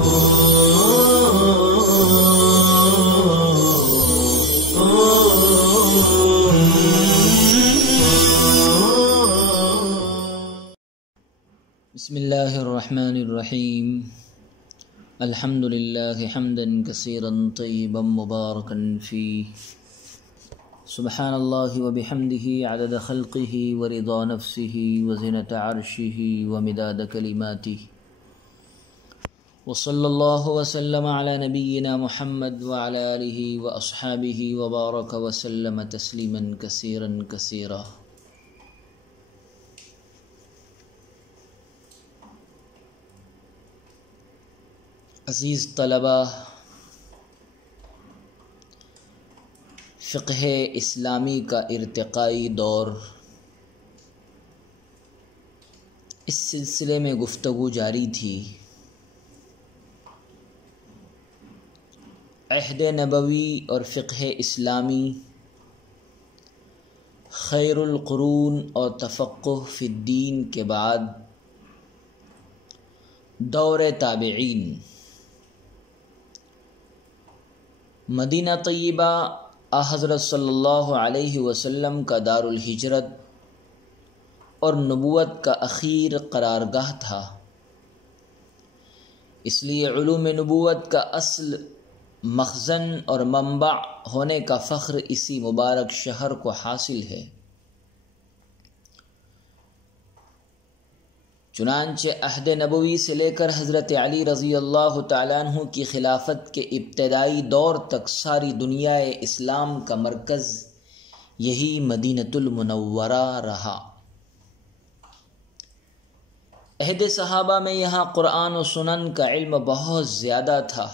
بسم اللہ الرحمن الرحیم الحمد للہ حمدا کثیرا طیبا مبارکا فیہ سبحان اللہ وبحمدہ عدد خلقہ ورضا نفسہ وزنۃ عرشہ ومداد کلماتہ وصلی اللہ وسلم علی نبینا محمد وعلی آلہ واصحابہ وبارک وسلم تسلیما کثیرا کثیرا۔ عزیز طلباء، فقہ اسلامی کا ارتقائی دور، اس سلسلے میں گفتگو جاری تھی۔ عہد نبوی اور فقہ اسلامی، خیر القرون اور تفقہ فی الدین کے بعد دور تابعین، مدینہ طیبہ حضرت صلی اللہ علیہ وسلم کا دار الہجرت اور نبوت کا اخیر قرارگاہ تھا، اس لیے علوم نبوت کا اصل، مخزن اور منبع ہونے کا فخر اسی مبارک شہر کو حاصل ہے۔ چنانچہ عہد نبوی سے لے کر حضرت علی رضی اللہ تعالیٰ عنہ کی خلافت کے ابتدائی دور تک ساری دنیا اسلام کا مرکز یہی مدینۃ المنورہ رہا۔ عہد صحابہ میں یہاں قرآن و سنن کا علم بہت زیادہ تھا،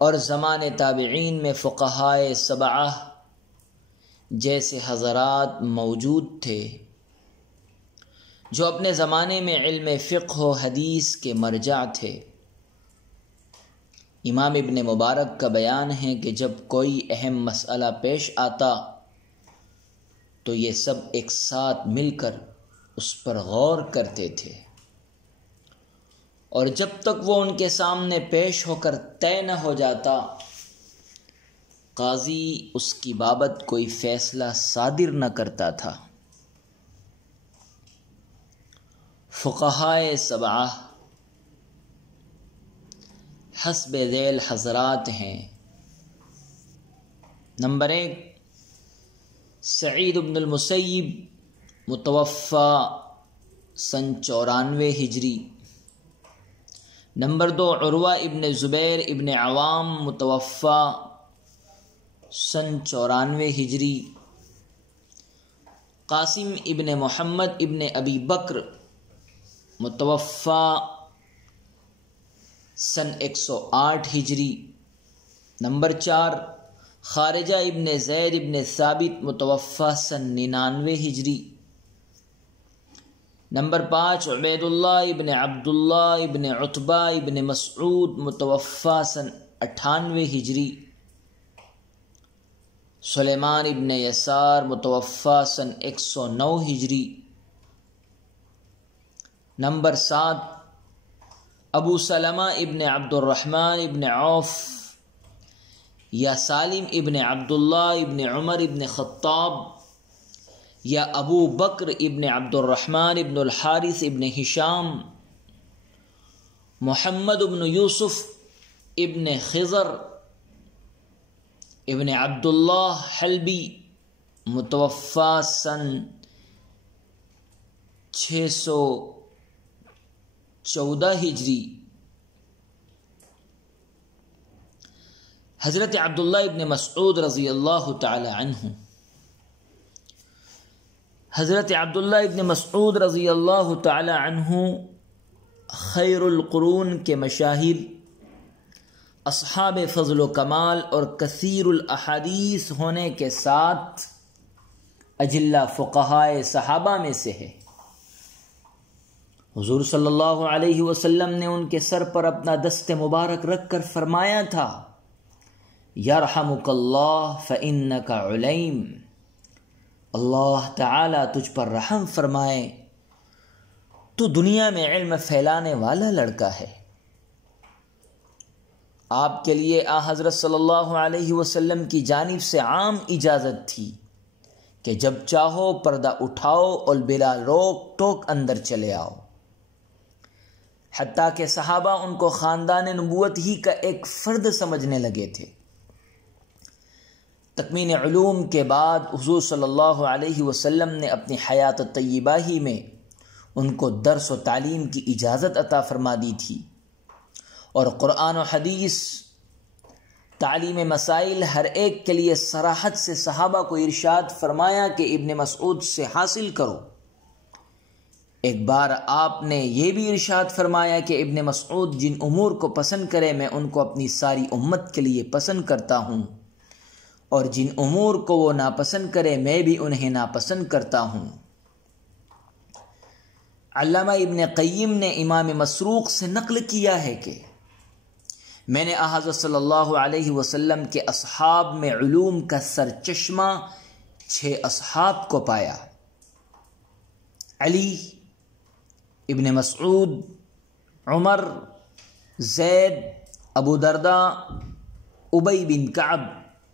اور زمان تابعین میں فقہائے سبعہ جیسے حضرات موجود تھے جو اپنے زمانے میں علم فقہ و حدیث کے مرجع تھے۔ امام ابن مبارک کا بیان ہے کہ جب کوئی اہم مسئلہ پیش آتا تو یہ سب ایک ساتھ مل کر اس پر غور کرتے تھے، اور جب تک وہ ان کے سامنے پیش ہو کر طے نہ ہو جاتا، قاضی اس کی بابت کوئی فیصلہ صادر نہ کرتا تھا۔ فقہائے سبعہ حسب ذیل حضرات ہیں۔ نمبر 1، سعید بن المسیب، متوفی سن 94 ہجری۔ نمبر 2، عروہ ابن زبیر ابن عوام، متوفی سن 94 ہجری۔ قاسم ابن محمد ابن ابی بکر، متوفی سن 108 ہجری۔ نمبر 4، خارجہ ابن زید ابن ثابت، متوفی سن 99 ہجری۔ نمبر 5، عبید اللہ ابن عبداللہ ابن عتبہ ابن مسعود، متوفی سن 98 ہجری۔ سلیمان ابن یسار، متوفی سن 109 ہجری۔ نمبر 7، ابو سلمہ ابن عبد الرحمن ابن عوف یا سالم ابن عبداللہ ابن عمر ابن خطاب یا ابو بکر ابن عبد الرحمن ابن الحارث ابن ہشام، محمد ابن یوسف ابن خضر ابن عبداللہ حلبی، متوفی سن 614 ہجری۔ حضرت عبداللہ ابن مسعود رضی اللہ تعالی عنہ، حضرت عبداللہ ابن مسعود رضی اللہ تعالی عنہ خیر القرون کے مشاہیر، اصحاب فضل و کمال اور کثیر الاحادیث ہونے کے ساتھ اجلہ فقہائے صحابہ میں سے ہے۔ حضور صلی اللہ علیہ وسلم نے ان کے سر پر اپنا دست مبارک رکھ کر فرمایا تھا، یرحمک اللہ فإنک علیم، اللہ تعالی تجھ پر رحم فرمائے، تو دنیا میں علم پھیلانے والا لڑکا ہے۔ آپ کے لیے حضرت صلی اللہ علیہ وسلم کی جانب سے عام اجازت تھی کہ جب چاہو پردہ اٹھاؤ اور بلا روک ٹوک اندر چلے آؤ، حتیٰ کہ صحابہ ان کو خاندان نبوت ہی کا ایک فرد سمجھنے لگے تھے۔ تکمین علوم کے بعد حضور صلی اللہ علیہ وسلم نے اپنی حیات طیبہ ہی میں ان کو درس و تعلیم کی اجازت عطا فرما دی تھی، اور قرآن و حدیث تعلیم مسائل ہر ایک کے لیے صراحت سے صحابہ کو ارشاد فرمایا کہ ابن مسعود سے حاصل کرو۔ ایک بار آپ نے یہ بھی ارشاد فرمایا کہ ابن مسعود جن امور کو پسند کرے میں ان کو اپنی ساری امت کے لیے پسند کرتا ہوں، اور جن امور کو وہ ناپسند کرے میں بھی انہیں ناپسند کرتا ہوں۔ علامہ ابن قیم نے امام مسروق سے نقل کیا ہے کہ میں نے حضرت صلی اللہ علیہ وسلم کے اصحاب میں علوم کا سرچشمہ 6 اصحاب کو پایا: علی، ابن مسعود، عمر، زید، ابو درداء، ابی بن کعب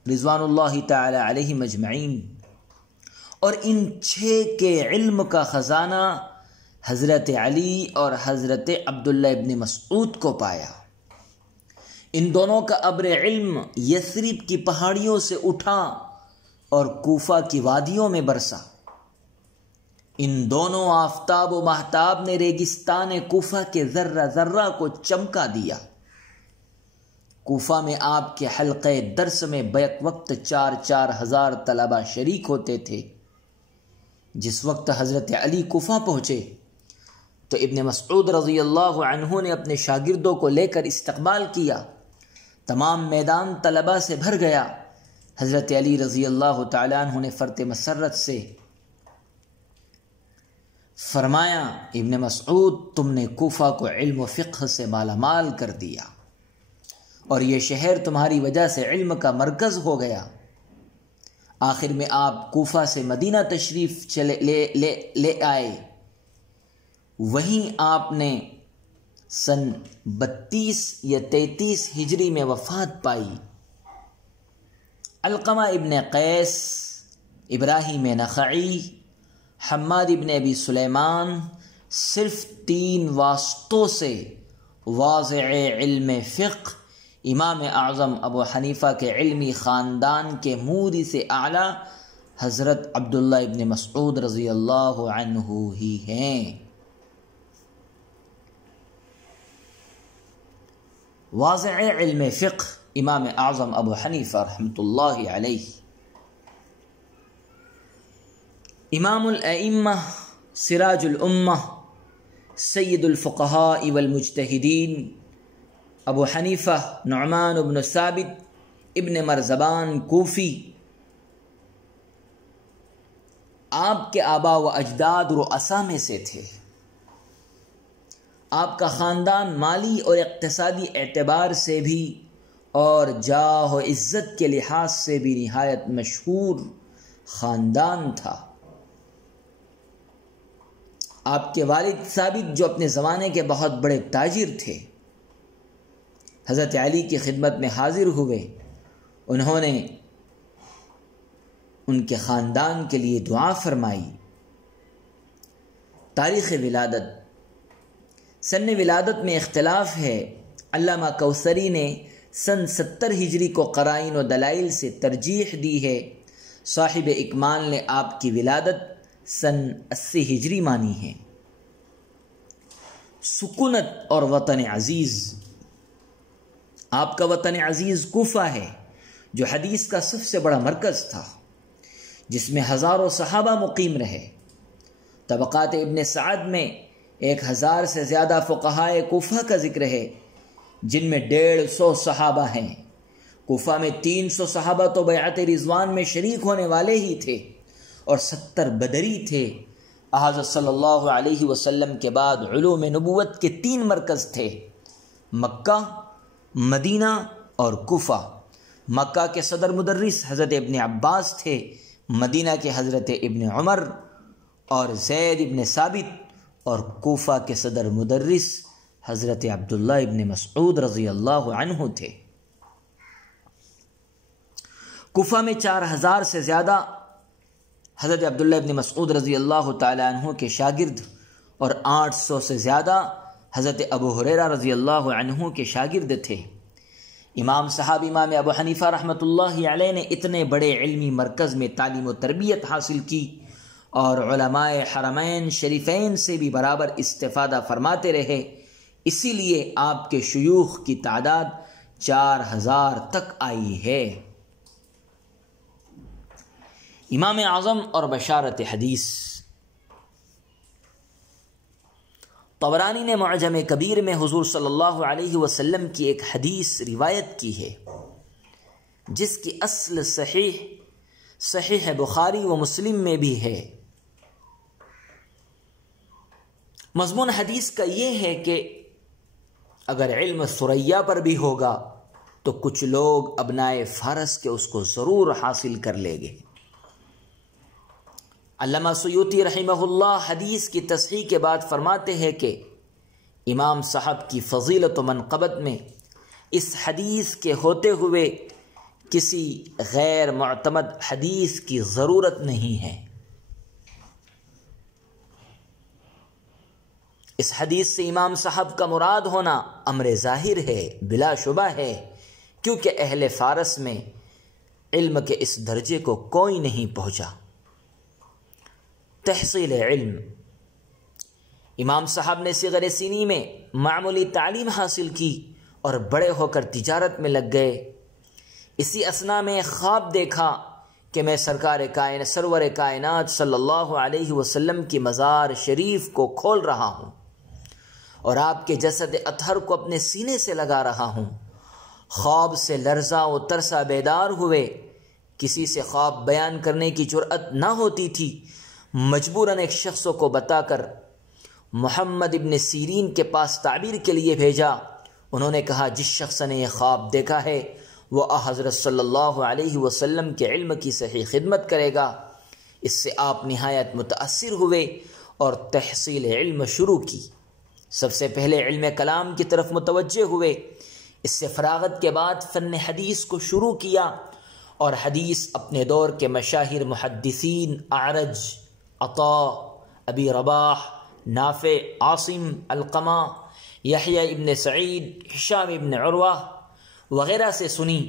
رضوان اللہ تعالی علیہم اجمعین۔ اور ان 6 کے علم کا خزانہ حضرت علی اور حضرت عبداللہ ابن مسعود کو پایا۔ ان دونوں کا ابر علم یثرب کی پہاڑیوں سے اٹھا اور کوفہ کی وادیوں میں برسا۔ ان دونوں آفتاب و مہتاب نے ریگستان کوفہ کے ذرہ ذرہ کو چمکا دیا۔ کوفہ میں آپ کے حلقہ درس میں بیک وقت 4 ہزار طلبہ شریک ہوتے تھے۔ جس وقت حضرت علی کوفہ پہنچے تو ابن مسعود رضی اللہ عنہ نے اپنے شاگردوں کو لے کر استقبال کیا۔ تمام میدان طلبہ سے بھر گیا۔ حضرت علی رضی اللہ تعالیٰ عنہ نے فرط مسرت سے فرمایا: ابن مسعود، تم نے کوفہ کو علم و فقہ سے مالا مال کر دیا، اور یہ شہر تمہاری وجہ سے علم کا مرکز ہو گیا۔ آخر میں آپ کوفہ سے مدینہ تشریف لے آئے۔ وہیں آپ نے سن 32 یا 33 ہجری میں وفات پائی۔ علقمہ ابن قیس، ابراہیم نخعی، حماد ابن ابی سلیمان صرف 3 واسطوں سے واضع علم فقہ امام اعظم ابو حنیفہ کے علمی خاندان کے مورث اعلیٰ حضرت عبداللہ ابن مسعود رضی اللہ عنہ ہی ہیں۔ واضع علم فقہ امام اعظم ابو حنیفہ رحمۃ اللہ علیہ۔ امام الائمہ، سراج الامہ، سید الفقہاء والمجتہدین، ابو حنیفہ نعمان بن ثابت ابن مرزبان کوفی، آپ کے آبا و اجداد رؤساء میں سے تھے۔ آپ کا خاندان مالی اور اقتصادی اعتبار سے بھی اور جاہ و عزت کے لحاظ سے بھی نہایت مشہور خاندان تھا۔ آپ کے والد ثابت، جو اپنے زمانے کے بہت بڑے تاجر تھے، حضرت علی کی خدمت میں حاضر ہوئے۔ انہوں نے ان کے خاندان کے لیے دعا فرمائی۔ تاریخ ولادت، سن ولادت میں اختلاف ہے۔ علامہ کوثری نے سن 70 ہجری کو قرائن و دلائل سے ترجیح دی ہے۔ صاحب اکمال نے آپ کی ولادت سن 80 ہجری مانی ہے۔ سکونت اور وطن عزیز، آپ کا وطن عزیز کوفہ ہے، جو حدیث کا سب سے بڑا مرکز تھا، جس میں ہزاروں صحابہ مقیم رہے۔ طبقات ابن سعد میں 1000 سے زیادہ فقہائے کوفہ کا ذکر ہے، جن میں 150 صحابہ ہیں۔ کوفہ میں 300 صحابہ تو بیعت رضوان میں شریک ہونے والے ہی تھے، اور 70 بدری تھے۔ حضرت صلی اللہ علیہ وسلم کے بعد علوم نبوت کے 3 مرکز تھے: مکہ، مدینہ اور کوفہ۔ مکہ کے صدر مدرس حضرت ابن عباس تھے، مدینہ کے حضرت ابن عمر اور زید ابن ثابت، اور کوفہ کے صدر مدرس حضرت عبداللہ ابن مسعود رضی اللہ عنہ تھے۔ کوفہ میں 4000 سے زیادہ حضرت عبداللہ ابن مسعود رضی اللہ تعالی عنہ کے شاگرد اور 800 سے زیادہ حضرت ابو ہریرہ رضی اللہ عنہ کے شاگرد تھے۔ امام ابو حنیفہ رحمۃ اللہ علیہ نے اتنے بڑے علمی مرکز میں تعلیم و تربیت حاصل کی اور علماء حرمین شریفین سے بھی برابر استفادہ فرماتے رہے، اسی لیے آپ کے شیوخ کی تعداد 4000 تک آئی ہے۔ امام اعظم اور بشارت حدیث، طبرانی نے معجم کبیر میں حضور صلی اللہ علیہ وسلم کی ایک حدیث روایت کی ہے جس کی اصل صحیح بخاری و مسلم میں بھی ہے۔ مضمون حدیث کا یہ ہے کہ اگر علم ثریا پر بھی ہوگا تو کچھ لوگ ابنائے فارس کے اس کو ضرور حاصل کر لیں گے۔ علامہ سیوطی رحمہ اللہ حدیث کی تصحیح کے بعد فرماتے ہیں کہ امام صاحب کی فضیلت و منقبت میں اس حدیث کے ہوتے ہوئے کسی غیر معتمد حدیث کی ضرورت نہیں ہے۔ اس حدیث سے امام صاحب کا مراد ہونا امر ظاہر ہے، بلا شبہ ہے، کیونکہ اہل فارس میں علم کے اس درجے کو کوئی نہیں پہنچا۔ تحصیل علم، امام صاحب نے صغر سنی میں معمولی تعلیم حاصل کی اور بڑے ہو کر تجارت میں لگ گئے۔ اسی اثنا میں خواب دیکھا کہ میں سرور کائنات صلی اللہ علیہ وسلم کی مزار شریف کو کھول رہا ہوں اور آپ کے جسد اطہر کو اپنے سینے سے لگا رہا ہوں۔ خواب سے لرزہ و ترسا بیدار ہوئے، کسی سے خواب بیان کرنے کی جرأت نہ ہوتی تھی، مجبوراً ایک شخص کو بتا کر محمد ابن سیرین کے پاس تعبیر کے لیے بھیجا۔ انہوں نے کہا جس شخص نے یہ خواب دیکھا ہے وہ حضرت صلی اللہ علیہ وسلم کے علم کی صحیح خدمت کرے گا۔ اس سے آپ نہایت متاثر ہوئے اور تحصیل علم شروع کی۔ سب سے پہلے علم کلام کی طرف متوجہ ہوئے، اس سے فراغت کے بعد فن حدیث کو شروع کیا اور حدیث اپنے دور کے مشاہیر محدثین اعرج، عطا، ابی رباح، نافع، عاصم، علقمہ، یحییٰ ابن سعید، ہشام ابن عروہ وغیرہ سے سنی۔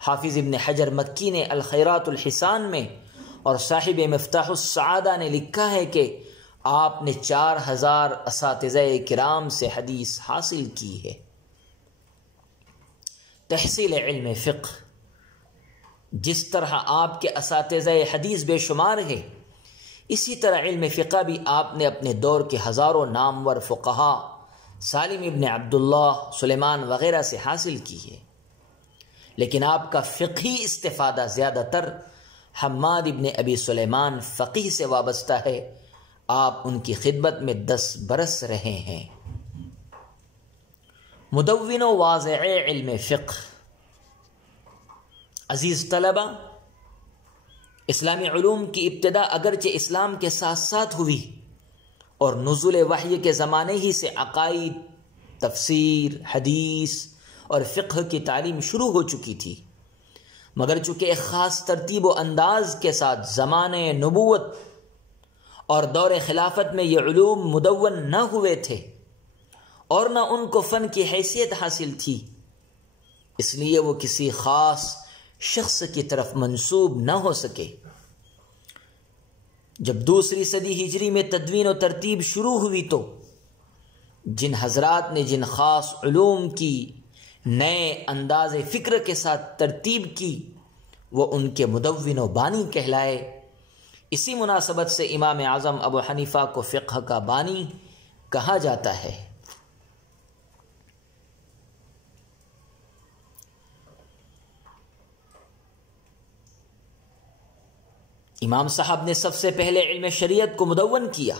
حافظ ابن حجر مکی نے الخیرات الحسان میں اور صاحب مفتاح السعادہ نے لکھا ہے کہ آپ نے 4000 اساتذہ کرام سے حدیث حاصل کی ہے۔ تحصیل علم فقہ، جس طرح آپ کے اساتذہ حدیث بے شمار ہے، اسی طرح علم فقہ بھی آپ نے اپنے دور کے ہزاروں نامور فقہا سالم ابن عبداللہ، سلیمان وغیرہ سے حاصل کی ہے، لیکن آپ کا فقہی استفادہ زیادہ تر حماد ابن ابی سلیمان فقیہ سے وابستہ ہے۔ آپ ان کی خدمت میں 10 برس رہے ہیں۔ مدون و واضع علم فقہ، عزیز طلبہ، اسلامی علوم کی ابتدا اگرچہ اسلام کے ساتھ ساتھ ہوئی اور نزول وحی کے زمانے ہی سے عقائد، تفسیر، حدیث اور فقہ کی تعلیم شروع ہو چکی تھی، مگر چونکہ ایک خاص ترتیب و انداز کے ساتھ زمانے نبوت اور دور خلافت میں یہ علوم مدون نہ ہوئے تھے اور نہ ان کو فن کی حیثیت حاصل تھی، اس لیے وہ کسی خاص شخص کی طرف منسوب نہ ہو سکے۔ جب دوسری صدی ہجری میں تدوین و ترتیب شروع ہوئی تو جن حضرات نے جن خاص علوم کی نئے انداز فکر کے ساتھ ترتیب کی وہ ان کے مدون و بانی کہلائے۔ اسی مناسبت سے امام اعظم ابو حنیفہ کو فقہ کا بانی کہا جاتا ہے۔ امام صاحب نے سب سے پہلے علم شریعت کو مدون کیا،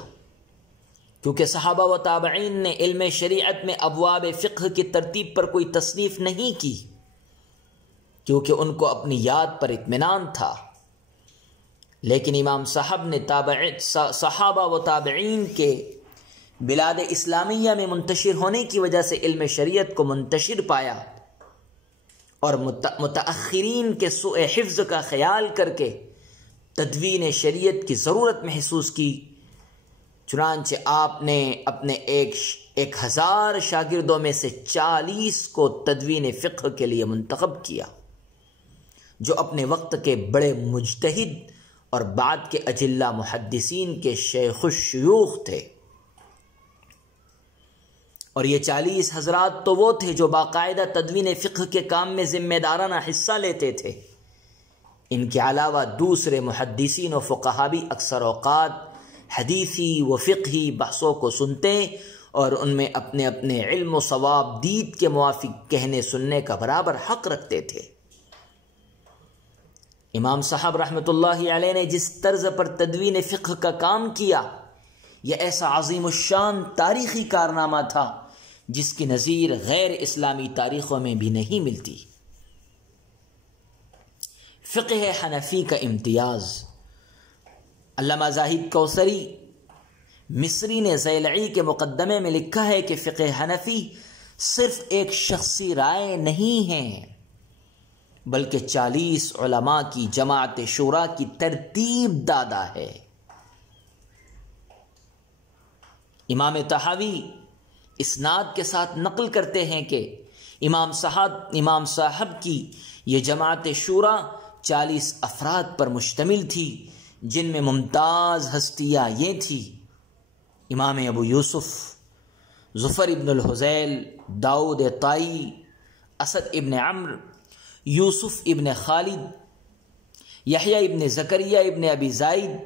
کیونکہ صحابہ و تابعین نے علم شریعت میں ابواب فقہ کی ترتیب پر کوئی تصنیف نہیں کی، کیونکہ ان کو اپنی یاد پر اطمینان تھا۔ لیکن امام صاحب نے صحابہ و تابعین کے بلاد اسلامیہ میں منتشر ہونے کی وجہ سے علم شریعت کو منتشر پایا اور متأخرین کے سوء حفظ کا خیال کر کے تدوین شریعت کی ضرورت محسوس کی، چنانچہ آپ نے اپنے 1000 شاگردوں میں سے 40 کو تدوین فقہ کے لیے منتخب کیا، جو اپنے وقت کے بڑے مجتہد اور بعد کے اجلہ محدثین کے شیخ الشیوخ تھے۔ اور یہ 40 حضرات تو وہ تھے جو باقاعدہ تدوین فقہ کے کام میں ذمہ دارانہ حصہ لیتے تھے۔ ان کے علاوہ دوسرے محدثین و فقہا بھی اکثر اوقات حدیثی و فقہی بحثوں کو سنتے اور ان میں اپنے اپنے علم و ثواب دید کے موافق کہنے سننے کا برابر حق رکھتے تھے۔ امام صاحب رحمۃ اللہ علیہ نے جس طرز پر تدوین فقہ کا کام کیا، یہ ایسا عظیم الشان تاریخی کارنامہ تھا جس کی نظیر غیر اسلامی تاریخوں میں بھی نہیں ملتی۔ فقہ حنفی کا امتیاز۔ علامہ زاہد کوثری مصری نے ضیلعی کے مقدمے میں لکھا ہے کہ فقہ حنفی صرف ایک شخصی رائے نہیں ہے، بلکہ 40 علماء کی جماعت شورا کی ترتیب دادا ہے۔ امام طحاوی اسناد کے ساتھ نقل کرتے ہیں کہ امام صاحب کی یہ جماعت شورا 40 افراد پر مشتمل تھی، جن میں ممتاز ہستیاں یہ تھی: امام ابو یوسف، ظفر ابن الحزیل، داؤد طائی، اسد ابن عمرو، یوسف ابن خالد، یحییٰ ابن زکریا ابن ابی زائد۔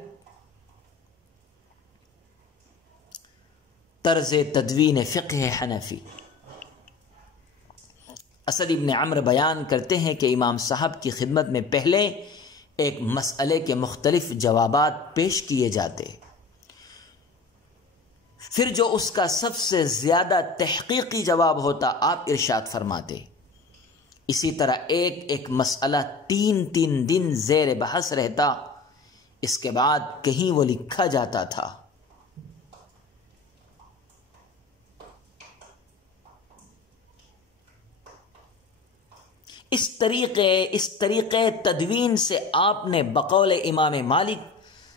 طرز تدوین فقہ حنفی۔ اسد ابن عمرو بیان کرتے ہیں کہ امام صاحب کی خدمت میں پہلے ایک مسئلے کے مختلف جوابات پیش کیے جاتے، پھر جو اس کا سب سے زیادہ تحقیقی جواب ہوتا آپ ارشاد فرماتے۔ اسی طرح ایک مسئلہ 3 دن زیر بحث رہتا، اس کے بعد کہیں وہ لکھا جاتا تھا۔ اس طریقے تدوین سے آپ نے بقول امام مالک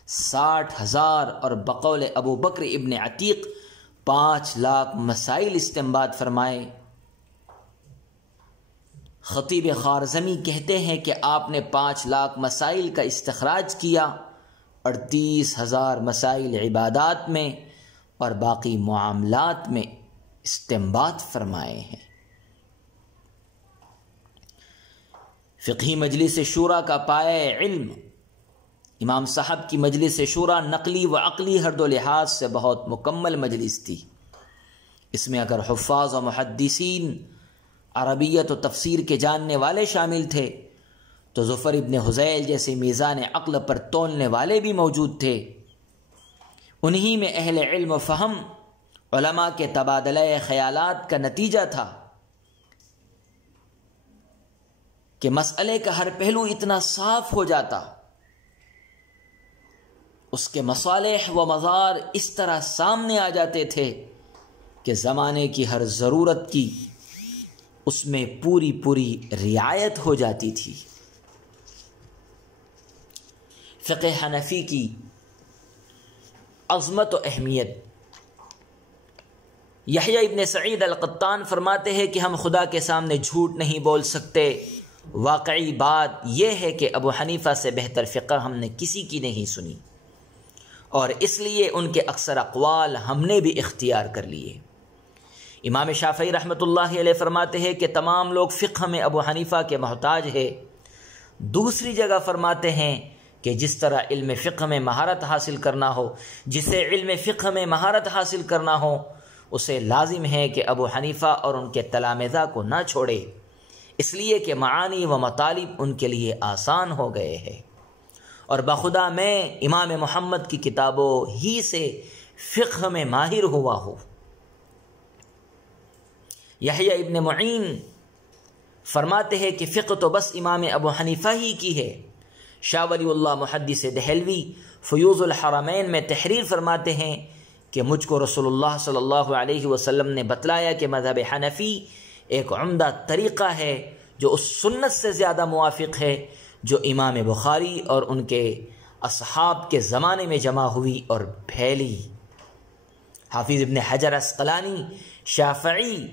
60,000 اور بقول ابو بکر ابن عتیق 5 لاکھ مسائل استنباط فرمائے۔ خطیب خوارزمی کہتے ہیں کہ آپ نے 5 لاکھ مسائل کا استخراج کیا، 38,000 مسائل عبادات میں اور باقی معاملات میں استنباط فرمائے ہیں۔ فقہی مجلس شورا کا پایہ علم۔ امام صاحب کی مجلس شورا نقلی و عقلی ہر دو لحاظ سے بہت مکمل مجلس تھی۔ اس میں اگر حفاظ و محدثین، عربیت و تفسیر کے جاننے والے شامل تھے تو ظفر ابن حزیل جیسے میزان عقل پر تولنے والے بھی موجود تھے۔ انہی میں اہل علم و فہم علماء کے تبادلہ خیالات کا نتیجہ تھا کہ مسئلے کا ہر پہلو اتنا صاف ہو جاتا، اس کے مصالح و مضار اس طرح سامنے آ جاتے تھے کہ زمانے کی ہر ضرورت کی اس میں پوری رعایت ہو جاتی تھی۔ فقہ حنفی کی عظمت و اہمیت۔ یحییٰ ابن سعید القطان فرماتے ہیں کہ ہم خدا کے سامنے جھوٹ نہیں بول سکتے، واقعی بات یہ ہے کہ ابو حنیفہ سے بہتر فقہ ہم نے کسی کی نہیں سنی، اور اس لیے ان کے اکثر اقوال ہم نے بھی اختیار کر لیے۔ امام شافعی رحمۃ اللہ علیہ فرماتے ہیں کہ تمام لوگ فقہ میں ابو حنیفہ کے محتاج ہے۔ دوسری جگہ فرماتے ہیں کہ جس طرح علم فقہ میں مہارت حاصل کرنا ہو، جسے علم فقہ میں مہارت حاصل کرنا ہو اسے لازم ہے کہ ابو حنیفہ اور ان کے تلامذہ کو نہ چھوڑے، اس لیے کہ معانی و مطالب ان کے لیے آسان ہو گئے ہیں، اور بخدا میں امام محمد کی کتابوں ہی سے فقہ میں ماہر ہوا ہو۔ یحییٰ ابن معین فرماتے ہیں کہ فقہ تو بس امام ابو حنیفہ ہی کی ہے۔ شاہ ولی اللہ محدث دہلوی فیوض الحرمین میں تحریر فرماتے ہیں کہ مجھ کو رسول اللہ صلی اللہ علیہ وسلم نے بتلایا کہ مذہب حنفی ایک عمدہ طریقہ ہے جو اس سنت سے زیادہ موافق ہے جو امام بخاری اور ان کے اصحاب کے زمانے میں جمع ہوئی اور پھیلی۔ حافظ ابن حجر عسقلانی شافعی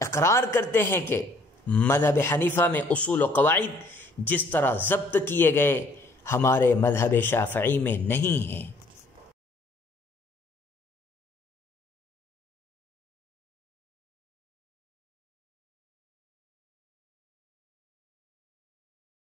اقرار کرتے ہیں کہ مذہب حنیفہ میں اصول و قواعد جس طرح ضبط کیے گئے ہمارے مذہب شافعی میں نہیں ہیں۔